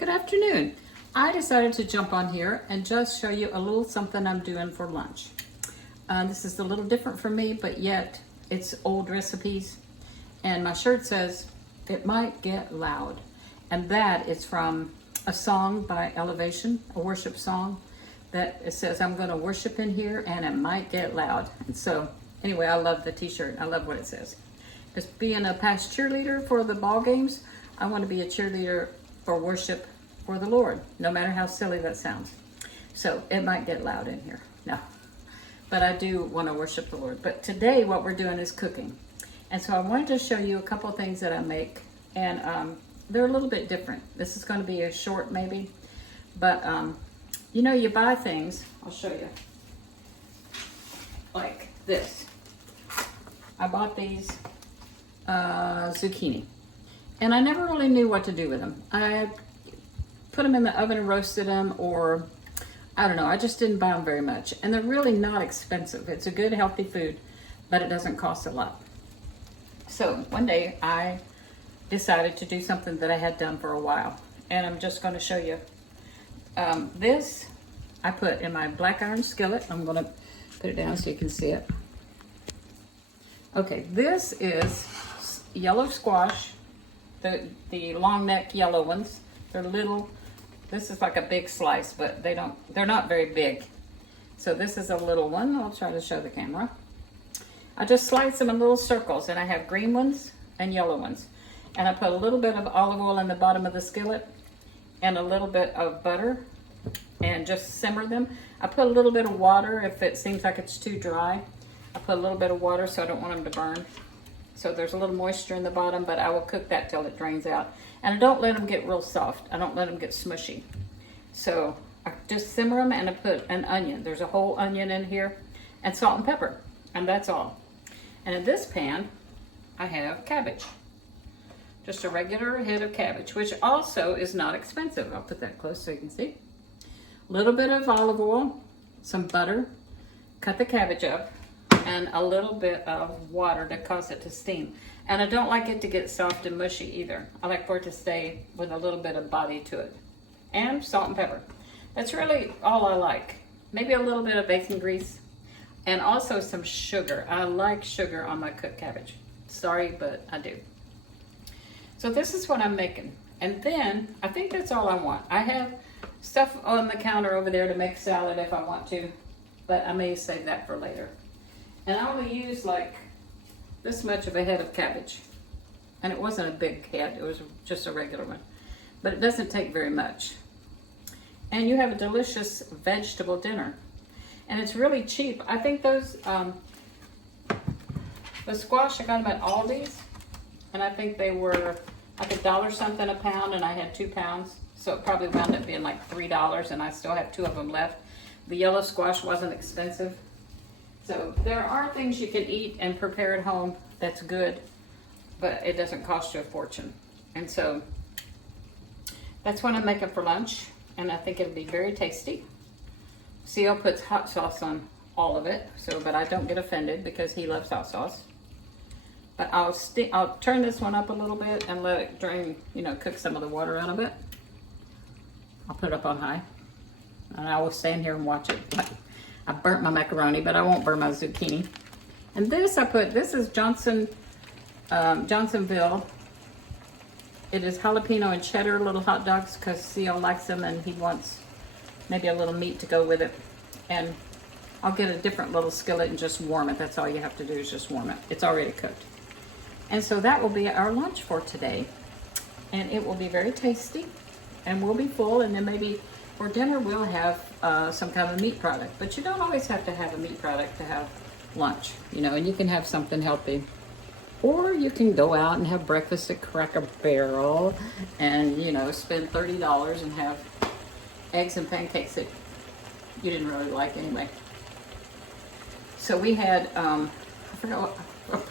Good afternoon. I decided to jump on here and just show you a little something I'm doing for lunch. This is a little different for me, but yet it's old recipes. And my shirt says, "It might get loud." And that is from a song by Elevation, a worship song that it says, "I'm gonna worship in here and it might get loud." And so anyway, I love the t-shirt. I love what it says. Just being a past cheerleader for the ball games, I want to be a cheerleader for worship for the Lord, no matter how silly that sounds. So it might get loud in here. No, but I do want to worship the Lord. But today what we're doing is cooking. And so I wanted to show you a couple things that I make, and they're a little bit different. This is going to be a short maybe, but you know, you buy things, I'll show you, like this. I bought these zucchini, and I never really knew what to do with them. I put them in the oven and roasted them, or I don't know, I just didn't buy them very much. And they're really not expensive. It's a good, healthy food, but it doesn't cost a lot. So one day I decided to do something that I had done for a while, and I'm just going to show you. This I put in my black iron skillet. I'm going to put it down so you can see it. Okay, this is yellow squash, the long neck yellow ones. They're little. This is like a big slice, but they're not very big. So this is a little one. I'll try to show the camera. I just slice them in little circles, and I have green ones and yellow ones. And I put a little bit of olive oil in the bottom of the skillet and a little bit of butter and just simmer them. I put a little bit of water if it seems like it's too dry. I put a little bit of water so I don't want them to burn. So there's a little moisture in the bottom, but I will cook that till it drains out. And I don't let them get real soft. I don't let them get smushy. So I just simmer them, and I put an onion. There's a whole onion in here, and salt and pepper, and that's all. And in this pan, I have cabbage. Just a regular head of cabbage, which also is not expensive. I'll put that close so you can see. A little bit of olive oil, some butter, cut the cabbage up, and a little bit of water to cause it to steam. And I don't like it to get soft and mushy either. I like for it to stay with a little bit of body to it. And salt and pepper. That's really all I like. Maybe a little bit of bacon grease. And also some sugar. I like sugar on my cooked cabbage. Sorry, but I do. So this is what I'm making. And then, I think that's all I want. I have stuff on the counter over there to make salad if I want to. But I may save that for later. And I only use like this much of a head of cabbage. And it wasn't a big head, it was just a regular one. But it doesn't take very much. And you have a delicious vegetable dinner. And it's really cheap. I think those, the squash, I got them at Aldi's. And I think they were like $1 something a pound, and I had 2 pounds. So it probably wound up being like $3, and I still have 2 of them left. The yellow squash wasn't expensive. So there are things you can eat and prepare at home that's good, but it doesn't cost you a fortune. And so that's what I'm making for lunch, and I think it'll be very tasty. Seal puts hot sauce on all of it, but I don't get offended because he loves hot sauce. But I'll turn this one up a little bit and let it drain, cook some of the water out of it. I'll put it up on high, and I will stand here and watch it. I burnt my macaroni, but I won't burn my zucchini. And this this is Johnsonville. It is jalapeno and cheddar little hot dogs because Seal likes them, and he wants maybe a little meat to go with it. And I'll get a different little skillet and just warm it. That's all you have to do is just warm it. It's already cooked. And so that will be our lunch for today. And it will be very tasty, and we'll be full, and then maybe for dinner, we'll have some kind of meat product. But you don't always have to have a meat product to have lunch, and you can have something healthy. Or you can go out and have breakfast at Cracker Barrel and, spend $30 and have eggs and pancakes that you didn't really like anyway. So we had, I forgot what,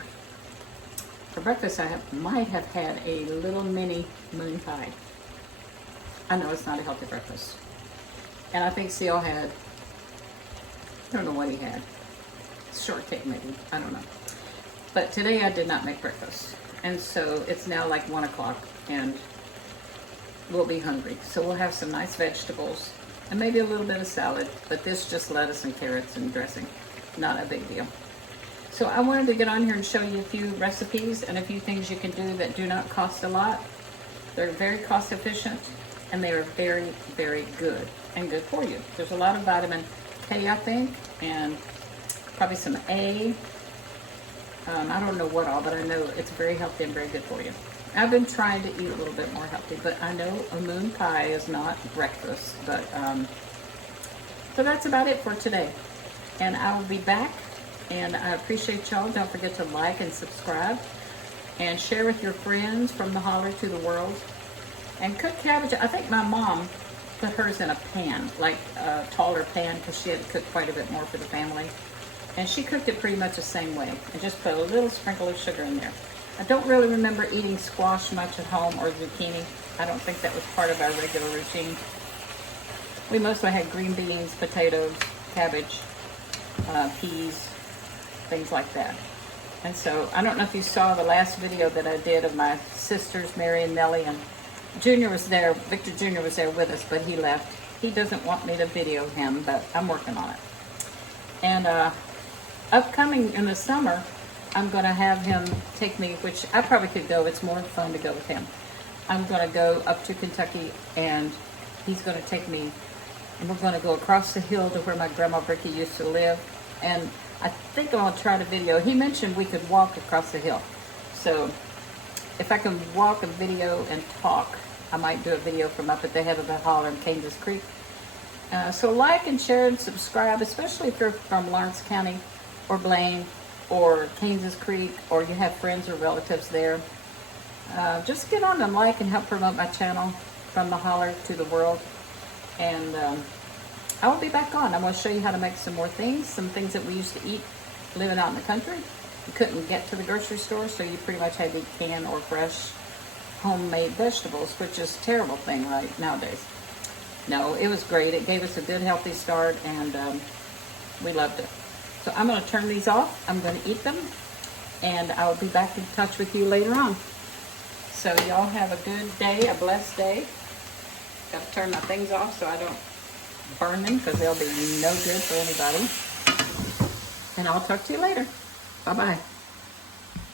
for breakfast I might have had a little mini moon pie. I know it's not a healthy breakfast. And I think Seal had, I don't know what he had. Shortcake maybe, I don't know. But today I did not make breakfast. And so it's now like 1 o'clock, and we'll be hungry. So we'll have some nice vegetables and maybe a little bit of salad, but this just lettuce and carrots and dressing. Not a big deal. So I wanted to get on here and show you a few recipes and a few things you can do that do not cost a lot. They're very cost efficient and they are very, very good and good for you. There's a lot of vitamin K, I think, and probably some A. I don't know what all, but I know it's very healthy and very good for you. I've been trying to eat a little bit more healthy, but I know a moon pie is not breakfast. But so that's about it for today. And I will be back, and I appreciate y'all. Don't forget to like and subscribe and share with your friends from the holler to the world. And cook cabbage. I think my mom put hers in a pan, like a taller pan, because she had to cook quite a bit more for the family. And she cooked it pretty much the same way and just put a little sprinkle of sugar in there. I don't really remember eating squash much at home or zucchini. I don't think that was part of our regular routine. We mostly had green beans, potatoes, cabbage, peas, things like that. And so I don't know if you saw the last video that I did of my sisters, Mary and Nellie, and Junior was there. Victor Jr. was there with us, but he left. He doesn't want me to video him, but I'm working on it. And upcoming in the summer, I'm going to have him take me, which I probably could go. It's more fun to go with him. I'm going to go up to Kentucky, and he's going to take me, and we're going to go across the hill to where my grandma Bricky used to live. And I think I'm going to try to video. He mentioned we could walk across the hill. So if I can walk a video and talk, I might do a video from up at the head of the holler in Kansas Creek. So like and share and subscribe, especially if you're from Lawrence County or Blaine or Kansas Creek, or you have friends or relatives there. Just get on and like and help promote my channel, From the Holler to the World. And I will be back on. I'm going to show you how to make some more things, some things that we used to eat living out in the country. You couldn't get to the grocery store, so you pretty much had to eat canned or fresh homemade vegetables, which is a terrible thing right nowadays. No, it was great. It gave us a good, healthy start, and we loved it. So I'm going to turn these off. I'm going to eat them, and I'll be back in touch with you later on. So y'all have a good day, a blessed day. Got to turn my things off so I don't burn them, because they'll be no good for anybody. And I'll talk to you later. Bye-bye.